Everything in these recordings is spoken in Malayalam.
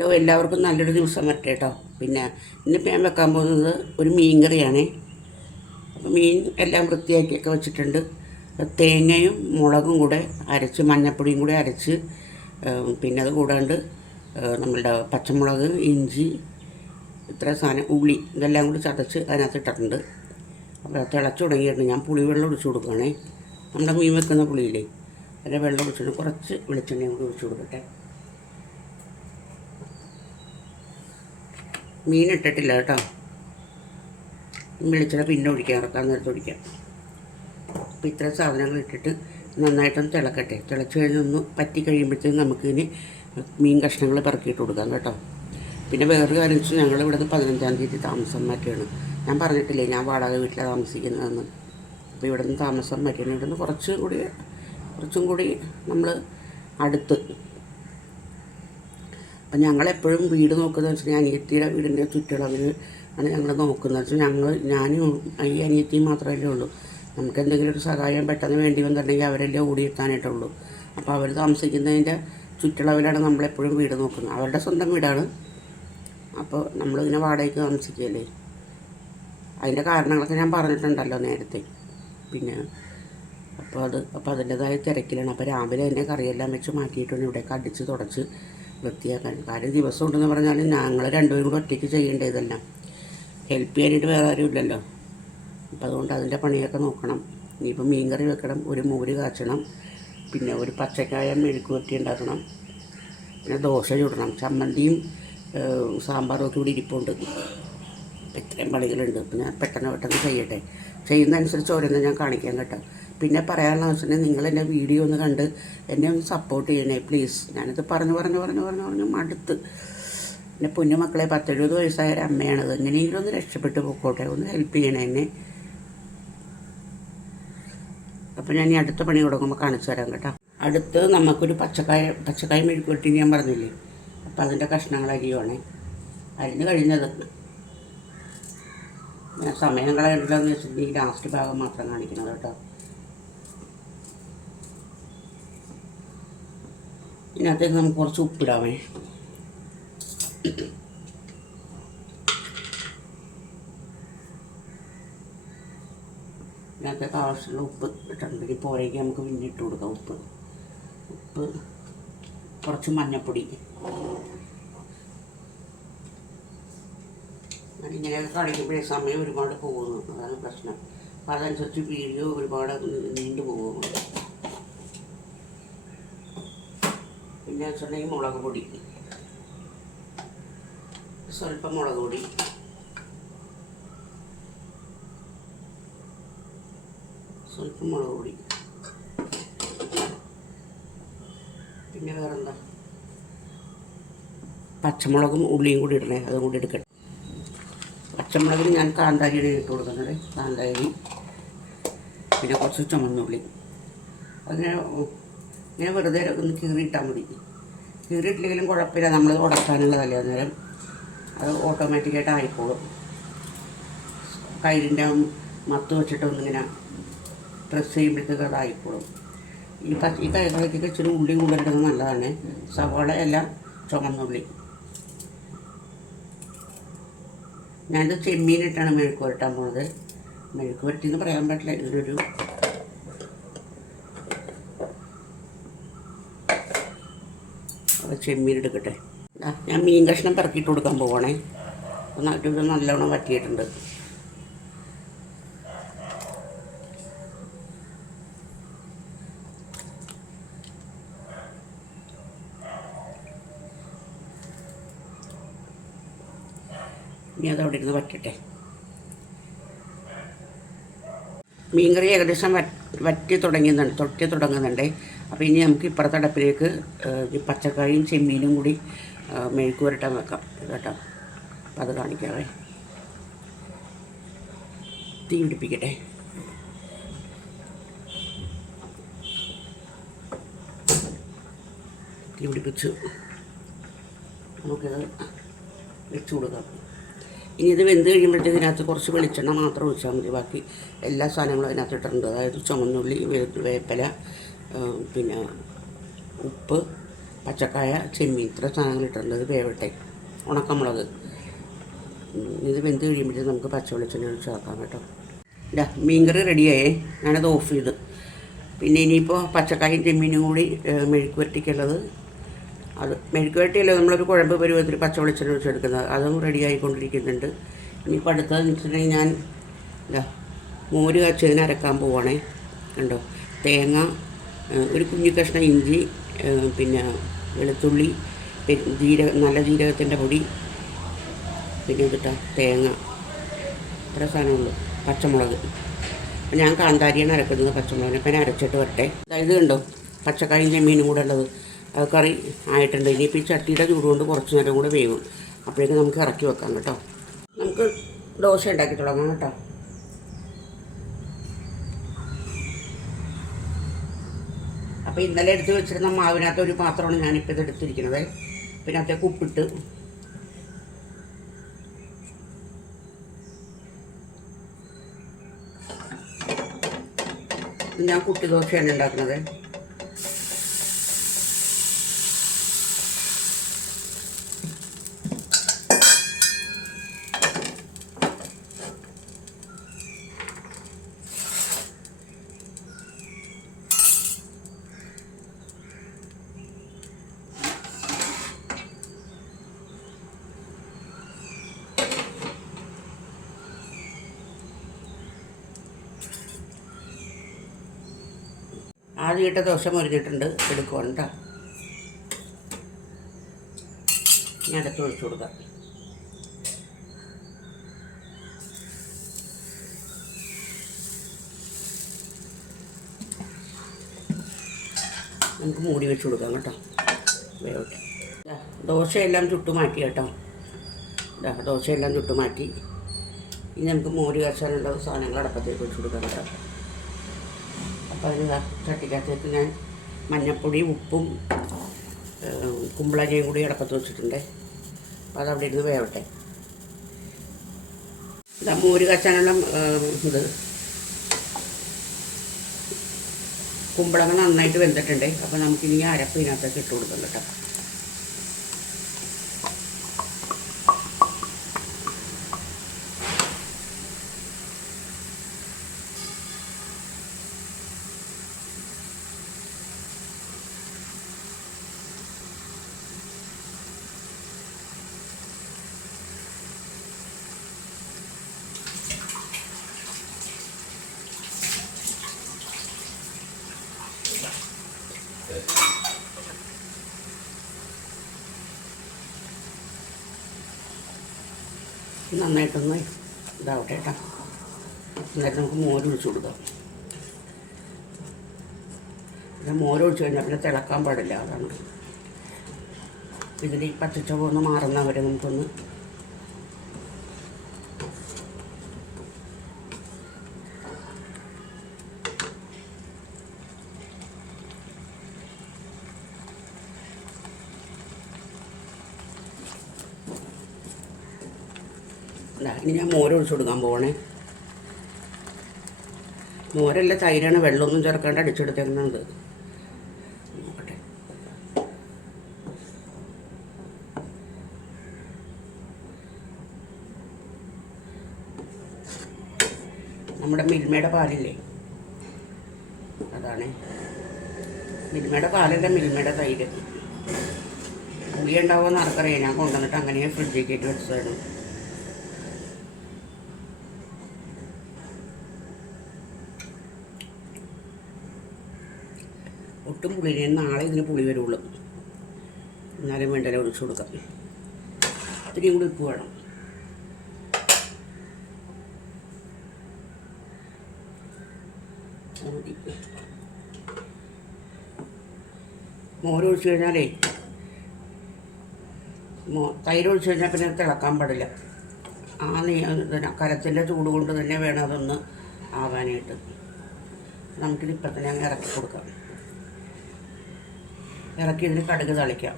ഹലോ, എല്ലാവർക്കും നല്ലൊരു ദിവസം വരട്ടെ കേട്ടോ. പിന്നെ ഇന്നിപ്പോൾ ഞാൻ വെക്കാൻ പോകുന്നത് ഒരു മീൻ കറിയാണേ. അപ്പോൾ മീൻ എല്ലാം വൃത്തിയാക്കിയൊക്കെ വെച്ചിട്ടുണ്ട്. തേങ്ങയും മുളകും കൂടെ അരച്ച്, മഞ്ഞൾപ്പൊടിയും കൂടെ അരച്ച്, പിന്നെ അത് കൂടാണ്ട് നമ്മളുടെ പച്ചമുളക്, ഇഞ്ചി, ഇത്ര സാധനം, ഉള്ളി, ഇതെല്ലാം കൂടി ചതച്ച് അതിനകത്ത് ഇട്ടിട്ടുണ്ട്. അപ്പോൾ തിളച്ച് തുടങ്ങിയിട്ടുണ്ട്. ഞാൻ പുളിവെള്ളം ഒഴിച്ച് കൊടുക്കുകയാണേ. നമ്മുടെ മീൻ വെക്കുന്ന പുളിയില്ലേ, അതിൻ്റെ വെള്ളം ഒഴിച്ചിട്ട് കുറച്ച് വെളിച്ചെണ്ണയും കൂടി ഒഴിച്ച് കൊടുക്കട്ടെ. മീൻ ഇട്ടിട്ടില്ല കേട്ടോ. വെളിച്ചെണ്ണ പിന്നെ ഒഴിക്കാം, ഇറക്കാൻ നേരത്ത് ഒഴിക്കാം. അപ്പോൾ ഇത്രയും സാധനങ്ങൾ ഇട്ടിട്ട് നന്നായിട്ടൊന്ന് തിളക്കട്ടെ. തിളച്ച് കഴിഞ്ഞൊന്ന് പറ്റി കഴിയുമ്പോഴത്തേക്കും നമുക്കിനി മീൻ കഷ്ണങ്ങൾ പറക്കിയിട്ട് കൊടുക്കാം കേട്ടോ. പിന്നെ വേറൊരു കാര്യം വെച്ചാൽ ഞങ്ങൾ ഇവിടെ നിന്ന് 15-ാം തീയതി താമസം മാറ്റുകയാണ്. ഞാൻ പറഞ്ഞിട്ടില്ലേ ഞാൻ വാടക വീട്ടിലാണ് താമസിക്കുന്നതെന്ന്. അപ്പോൾ ഇവിടെ നിന്ന് താമസം മാറ്റിയാണ്. ഇവിടെ നിന്ന് കുറച്ചും കൂടി നമ്മൾ അടുത്ത്. അപ്പം ഞങ്ങളെപ്പോഴും വീട് നോക്കുന്നത് വെച്ചാൽ അനിയത്തിയുടെ വീടിൻ്റെ ചുറ്റളവിൽ ആണ് ഞങ്ങൾ നോക്കുന്നത്. വെച്ചാൽ ഞാനും ഈ അനിയത്തിയും മാത്രമല്ലേ ഉള്ളൂ. നമുക്ക് എന്തെങ്കിലും ഒരു സഹായം പെട്ടെന്ന് വേണ്ടി വന്നിട്ടുണ്ടെങ്കിൽ അവരെല്ലാം ഓടിയെത്താനായിട്ടുള്ളൂ. അപ്പോൾ അവർ താമസിക്കുന്നതിൻ്റെ ചുറ്റളവിലാണ് നമ്മളെപ്പോഴും വീട് നോക്കുന്നത്. അവരുടെ സ്വന്തം വീടാണ്. അപ്പോൾ നമ്മളിങ്ങനെ വാടകയ്ക്ക് താമസിക്കുകയല്ലേ. അതിൻ്റെ കാരണങ്ങളൊക്കെ ഞാൻ പറഞ്ഞിട്ടുണ്ടല്ലോ നേരത്തെ. പിന്നെ അപ്പോൾ അതിൻ്റെതായ തിരക്കിലാണ്. അപ്പോൾ രാവിലെ തന്നെ കറിയെല്ലാം വെച്ച് മാറ്റിയിട്ടുണ്ട്. ഇവിടെയൊക്കെ അടിച്ച് തുടച്ച് വൃത്തിയാക്കാൻ. കാര്യം ദിവസം ഉണ്ടെന്ന് പറഞ്ഞാൽ ഞങ്ങൾ രണ്ടുപേരും കൂടെ ഒറ്റയ്ക്ക് ചെയ്യേണ്ട ഇതെല്ലാം. ഹെൽപ്പ് ചെയ്യാനായിട്ട് വേറെ ആരും ഇല്ലല്ലോ. അപ്പോൾ അതുകൊണ്ട് അതിൻ്റെ പണിയൊക്കെ നോക്കണം. ഇനിയിപ്പോൾ മീൻ കറി വെക്കണം, ഒരു മോര് കാച്ചണം, പിന്നെ ഒരു പച്ചക്കായ മെഴുക്ക് വരട്ടി ഉണ്ടാക്കണം, പിന്നെ ദോശ ചുടണം, ചമ്മന്തിയും സാമ്പാറും ഒക്കെ ഇവിടെ ഇരിപ്പുണ്ട്. ഇത്രയും പണികളുണ്ട്. പിന്നെ പെട്ടെന്ന് ചെയ്യട്ടെ. ചെയ്യുന്നതനുസരിച്ച് ഓരോന്നും ഞാൻ കാണിക്കാൻ കേട്ടോ. പിന്നെ പറയാനുള്ള വെച്ചിട്ടുണ്ടെങ്കിൽ നിങ്ങൾ എൻ്റെ വീഡിയോ ഒന്ന് കണ്ട് എന്നെ ഒന്ന് സപ്പോർട്ട് ചെയ്യണേ പ്ലീസ്. ഞാനിത് പറഞ്ഞു മടുത്ത്. എൻ്റെ പൊന്നുമക്കളെ 10-70 വയസ്സായ ഒരു അമ്മയാണത്. എങ്ങനെയെങ്കിലും ഒന്ന് രക്ഷപ്പെട്ട് പോയിക്കോട്ടെ. ഒന്ന് ഹെൽപ്പ് ചെയ്യണേ എന്നെ. അപ്പോൾ ഞാൻ ഈ അടുത്ത പണി തുടങ്ങുമ്പോൾ കാണിച്ചു തരാം കേട്ടോ. അടുത്ത് നമുക്കൊരു പച്ചക്കായ മെഴുക്ക് വരട്ടി ഞാൻ പറഞ്ഞില്ലേ. അപ്പോൾ അതിൻ്റെ കഷ്ണങ്ങൾ അരിയുവാണേ. അരിഞ്ഞ് കഴിഞ്ഞത് ഞാൻ സമയം കളയണ്ടെന്ന് വെച്ചിട്ടുണ്ടെങ്കിൽ ലാസ്റ്റ് ഭാഗം മാത്രം കാണിക്കുന്നത് കേട്ടോ. ഇതിനകത്തേക്ക് നമുക്ക് കുറച്ച് ഉപ്പിടാമേ. ഇതിനകത്തേക്ക് ആവശ്യമുള്ള ഉപ്പ് ഇട്ടിട്ടുണ്ടെങ്കിൽ പോരേക്ക് നമുക്ക് പിന്നെ ഇട്ട് കൊടുക്കാം. ഉപ്പ് കുറച്ച് മഞ്ഞൾപ്പൊടി. ഇങ്ങനെയൊക്കെ കാണിക്കുമ്പോഴേ സമയം ഒരുപാട് പോകുന്നു, അതാണ് പ്രശ്നം. അപ്പോൾ അതനുസരിച്ച് വീഡിയോ ഒരുപാട് നീണ്ടു പോകുന്നു. പിന്നെ വെച്ചിട്ടുണ്ടെങ്കിൽ മുളക് പൊടി, സ്വല്പം മുളക് പൊടി, പിന്നെ വേറെന്താ, പച്ചമുളകും ഉള്ളിയും കൂടി ഇടണേ. അതും കൂടി എടുക്കട്ടെ. പച്ചമുളകിന് ഞാൻ കാന്താരിയാണ് ഇട്ട് കൊടുക്കുന്നത്. കാന്താരി, പിന്നെ കുറച്ച് ചുമന്നുള്ളി. ഇങ്ങനെ വെറുതെ ഒന്ന് കീറിയിട്ടാൽ മതി. കീറിയിട്ടില്ലെങ്കിലും കുഴപ്പമില്ല, നമ്മൾ ഉടക്കാനുള്ളതല്ലേ. അന്നേരം അത് ഓട്ടോമാറ്റിക്കായിട്ട് ആയിക്കോളും. കയ്യിലിൻ്റെ മത്ത് വെച്ചിട്ടൊന്നിങ്ങനെ പ്രസ് ചെയ്യുമ്പോഴത്തേക്ക് അതായിക്കോളും. ഈ കറിക്കൊക്കെ ഇച്ചിരി ഉള്ളി കൂടുതലിടുന്നത് നല്ലതാണ്. സവാള എല്ലാം ചുമന്നുള്ളി. ഞാനിത് ചെമ്മീനിട്ടാണ് മെഴുക്ക് വരട്ടാൻ പോകുന്നത്. മെഴുക്ക് വരട്ടി എന്ന് പറയാൻ പറ്റില്ല, ഇതിനൊരു ചെമ്മീൻ എടുക്കട്ടെ. ഞാൻ മീൻ കഷ്ണം പെറക്കിയിട്ട് കൊടുക്കാൻ പോവാണേ. ഇത് നല്ലോണം വറ്റിയിട്ടുണ്ട്. ഇനി അതവിടെ ഇരുന്ന് വറ്റട്ടെ. മീൻകറി ഏകദേശം വറ്റി തുടങ്ങുന്നുണ്ട്. അപ്പോൾ ഇനി നമുക്ക് ഇപ്പുറത്തെ അടുപ്പിലേക്ക് ഈ പച്ചക്കായും ചെമ്മീനും കൂടി മെഴുക്ക് വരട്ടാൻ വെക്കാം കേട്ടോ. അപ്പോൾ അത് കാണിക്കാവേ. തീ പിടിപ്പിക്കട്ടെ. തീ പിടിപ്പിച്ചു നമുക്കിത് വെച്ച് കൊടുക്കാം. ഇനി ഇത് വെന്ത് കഴിയുമ്പോഴത്തേക്ക് ഇതിനകത്ത് കുറച്ച് വെളിച്ചെണ്ണ മാത്രം ഒഴിച്ചാൽ മതി. ബാക്കി എല്ലാ സാധനങ്ങളും അതിനകത്ത് ഇട്ടിട്ടുണ്ട്. അതായത് ചുമന്നുള്ളി, വേപ്പില, പിന്നെ ഉപ്പ്, പച്ചക്കായ, ചെമ്മീൻ, ഇത്ര സാധനങ്ങൾ ഇട്ടിട്ടുണ്ട്. ഇത് വേവട്ടെ. ഉണക്കമുളക്. ഇത് വെന്ത് കഴിയുമ്പോഴത്തേക്ക് നമുക്ക് പച്ചവെളിച്ചെണ്ണ ചേർക്കാം കേട്ടോ. ഇല്ല, മീൻകറി റെഡിയായേ. ഞാനത് ഓഫ് ചെയ്ത്. പിന്നെ ഇനിയിപ്പോൾ പച്ചക്കായും ചെമ്മീനും കൂടി മെഴുക്ക് വരട്ടിക്കുള്ളത്. അത് മെഴുക്ക് വരട്ടിയല്ല, നമ്മളൊരു കുഴമ്പ് പരുവത്തിൽ പച്ചവെളിച്ചെണ്ണ ഒഴിച്ചെടുക്കുന്നത്. അതും റെഡി ആയിക്കൊണ്ടിരിക്കുന്നുണ്ട്. ഇനിയിപ്പോൾ അടുത്തതെന്ന് വെച്ചിട്ടുണ്ടെങ്കിൽ ഞാൻ മോര് കാച്ചതിന് അരക്കാൻ പോവുകയാണേ. കണ്ടോ, തേങ്ങ, ഒരു കുഞ്ഞു കഷ്ണം ഇഞ്ചി, പിന്നെ വെളുത്തുള്ളി, നല്ല ജീരകത്തിൻ്റെ പൊടി, പിന്നെ ഇതിട്ടാ തേങ്ങ, ഇത്ര സാധനമുള്ളൂ. പച്ചമുളക്. അപ്പം ഞാൻ കാന്താരിയാണ് അരക്കുന്നത്. പച്ചമുളകിനെ അപ്പം ഞാൻ അരച്ചിട്ട് വരട്ടെ. അതായത് കണ്ടോ, പച്ചക്കായും ചെമ്മീനും കൂടെ ഉള്ളത്. അത് കറി ആയിട്ടുണ്ട്. ഇനിയിപ്പോൾ ഈ ചട്ടിയുടെ ചൂടുകൊണ്ട് കുറച്ച് നേരം കൂടെ വേവും. അപ്പോഴേക്കും നമുക്ക് ഇറക്കി വെക്കാം കേട്ടോ. നമുക്ക് ദോശ ഉണ്ടാക്കി തുടങ്ങാം കേട്ടോ. അപ്പോൾ ഇന്നലെ എടുത്ത് വെച്ചിരുന്ന മാവിനകത്ത് ഒരു പാത്രമാണ് ഞാനിപ്പോൾ ഇത് എടുത്തിരിക്കുന്നത്. പിന്നെ അതിലേക്ക് ഉപ്പിട്ട് ഞാൻ കുട്ടി ദോശയാണ് ഉണ്ടാക്കുന്നത്. ആദ്യമായിട്ട് ദോശ മൊരിഞ്ഞിട്ടുണ്ട്. എടുക്കുവാണ് കേട്ടോ. ഇനി അടുത്ത് ഒഴിച്ചു കൊടുക്കാം. നമുക്ക് മൂടി വെച്ച് കൊടുക്കാം കേട്ടോ. വേവട്ടെ. ദോശയെല്ലാം ചുട്ടു മാറ്റി കേട്ടോ. ദോശയെല്ലാം ചുട്ടു മാറ്റി. ഇനി നമുക്ക് മോര് കാച്ചാനുള്ള സാധനങ്ങൾ അടപ്പത്തേക്ക് വെച്ച് കൊടുക്കാം കേട്ടോ. അപ്പോൾ അതിന് ചട്ടിക്കകത്തേക്ക് ഞാൻ മഞ്ഞൾപ്പൊടി, ഉപ്പും കുമ്പളങ്ങയും കൂടി അടപ്പത്ത് വെച്ചിട്ടുണ്ട്. അപ്പോൾ അതവിടെ ഇരുന്ന് വേവട്ടെ. ഇതാ മോര് കാച്ചാനുള്ള ഇത് കുമ്പളങ്ങ നന്നായിട്ട് വെന്തിട്ടുണ്ട്. അപ്പോൾ നമുക്കിനി അരപ്പ് ഇതിനകത്തേക്ക് ഇട്ട് കൊടുക്കാം കേട്ടോ. നന്നായിട്ടൊന്ന് ഇതാവട്ടെ കേട്ടോ. എന്നിട്ട് നമുക്ക് മോരൊഴിച്ച് കൊടുക്കാം. പിന്നെ മോരൊഴിച്ച് കഴിഞ്ഞാൽ പിന്നെ തിളക്കാൻ പാടില്ല. അതാണ് ഇതിൽ ഈ പച്ചച്ചവ ഒന്ന് മാറുന്നവരെ നമുക്കൊന്ന് ഇനി ഞാൻ മോരൊഴിച്ച് കൊടുക്കാൻ പോകണേ. മോരല്ല, തൈരാണ്. വെള്ളമൊന്നും ചേർക്കാണ്ട് അടിച്ചെടുത്തേക്കുന്നത്. നോക്കട്ടെ. നമ്മുടെ മിൽമയുടെ പാലില്ലേ, അതാണ്. മിൽമയുടെ പാലല്ല, മിൽമയുടെ തൈര്. പുളി ഉണ്ടാവുമെന്ന് ആർക്കറിയാം. ഞാൻ കൊണ്ടുവന്നിട്ട് അങ്ങനെ ഫ്രിഡ്ജിൽ കയറ്റി വെച്ചതാണ്. ഒട്ടും പുളി. നാളെ ഇതിന് പുളി വരുള്ളൂ. എന്നാലും വേണ്ടല്ലോ ഒഴിച്ചു കൊടുക്കാം. ഇത്തിരിയും കൂടി ഉപ്പ് വേണം. മോരൊഴിച്ച് കഴിഞ്ഞാലേ തൈര് ഒഴിച്ച് കഴിഞ്ഞാൽ പിന്നെ തിളക്കാൻ പാടില്ല. കലത്തിൻ്റെ ചൂട് കൊണ്ട് തന്നെ വേണം അതൊന്ന് ആവാനായിട്ട്. നമുക്കിത് ഇപ്പം തന്നെ അങ്ങ് ഇറക്കി കൊടുക്കാം. ഇറക്കി ഇതിന് കടുക് തളിക്കാം.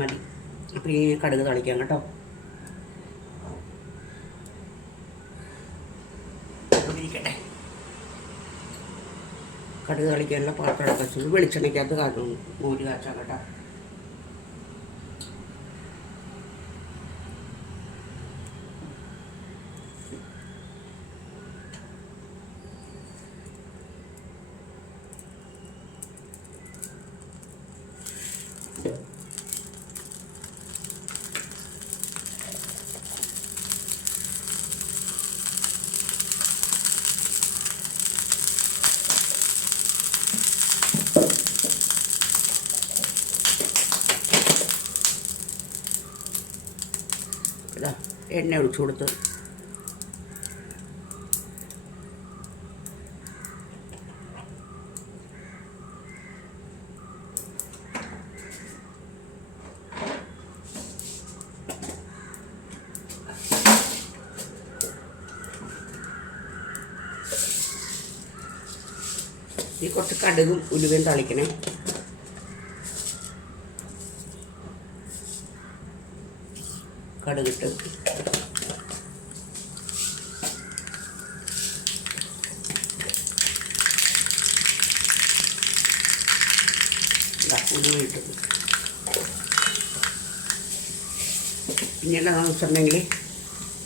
മതി. അപ്പോൾ ഈ കടുക് തളിക്കാം കേട്ടോ. ഇരിക്കട്ടെ. കടുക് കളിക്കാനുള്ള പാത്രം വെച്ചത് വെളിച്ചെണ്ണയ്ക്കകത്ത് കാട്ടുന്നു. മോര് കാച്ചാൻ കേട്ടോ. ഇതാ എണ്ണ ഒഴിച്ചു കൊടുത്ത് ഈ കുറച്ച് കടുകും ഉലുവയും തളിക്കണേ. കടുകിട്ട് ഉലുവ ഇട്ടത്. പിന്നെ എന്താണെന്ന് വെച്ചിട്ടുണ്ടെങ്കിൽ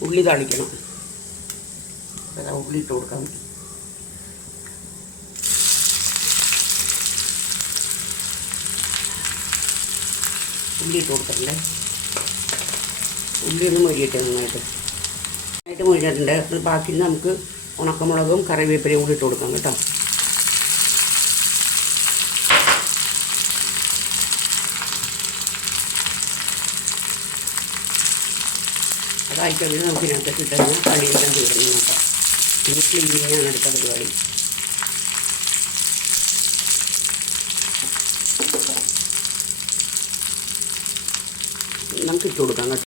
ഉള്ളി തളിക്കണം. ഉള്ളി ഇട്ട് കൊടുക്കാം. ഉള്ളി ഇട്ട് കൊടുത്തിട്ടുണ്ടേ. ഉള്ളി ഒന്ന് മൊരിയട്ടെ. നന്നായിട്ട് മൊരിഞ്ഞിട്ടുണ്ട്. ബാക്കി നമുക്ക് ഉണക്കമുളകും കറിവേപ്പിലയും കൂടി ഇട്ട് കൊടുക്കാം കേട്ടോ. അതായിക്കഴിഞ്ഞാൽ നമുക്ക് ഇതിനകത്ത് ഇട്ടുകഴിഞ്ഞാൽ കളിയെല്ലാം തീർന്നു കേട്ടോ. ഇനി ക്ലീനിങ്ങാണ് അടുത്ത പരിപാടി. നമുക്ക് ഇട്ട് കൊടുക്കാം കേട്ടോ.